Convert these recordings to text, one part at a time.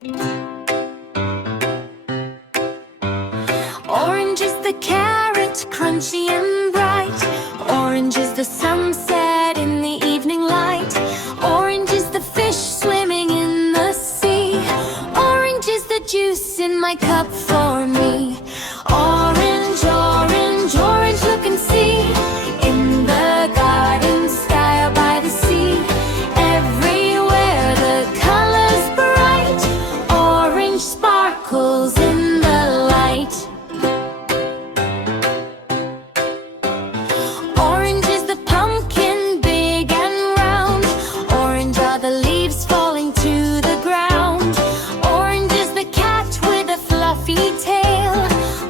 Orange is the carrot, crunchy and bright. Orange is the sunset in the evening light. Orange is the fish swimming in the sea. Orange is the juice in my cup for me. Orange, orange, orange, look and see. In the garden, sky or by the sea. Everywhere the colors bright. Orange sparkles in the light. Orange is the pumpkin, big and round. Orange are the leaves falling to the ground. Orange is the cat with a fluffy tail.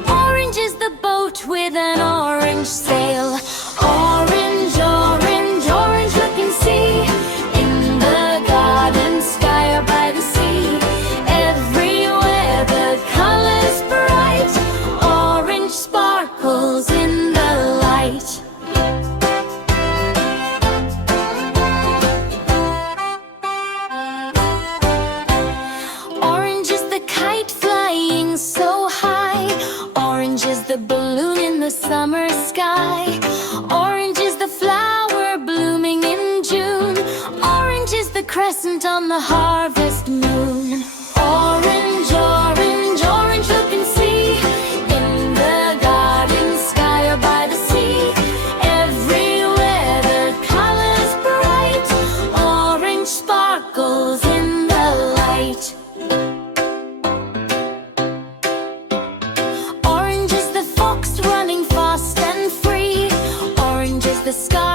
Orange is the boat with an orange sail. Orange, orange, orange, look and see. In the garden, sky or by the sea. Everywhere the colors bright. Orange sparkles in the light. Orange is the kite flying so high. Orange is the balloon in the summer sky. Orange is the flower blooming in June. Orange is the crescent on the harvest moon. Orange, orange, orange, look and see. In the garden, sky or by the sea. Everywhere the colors bright. Orange sparkles in the light. Orange is the fox running fast and free. Orange is the sky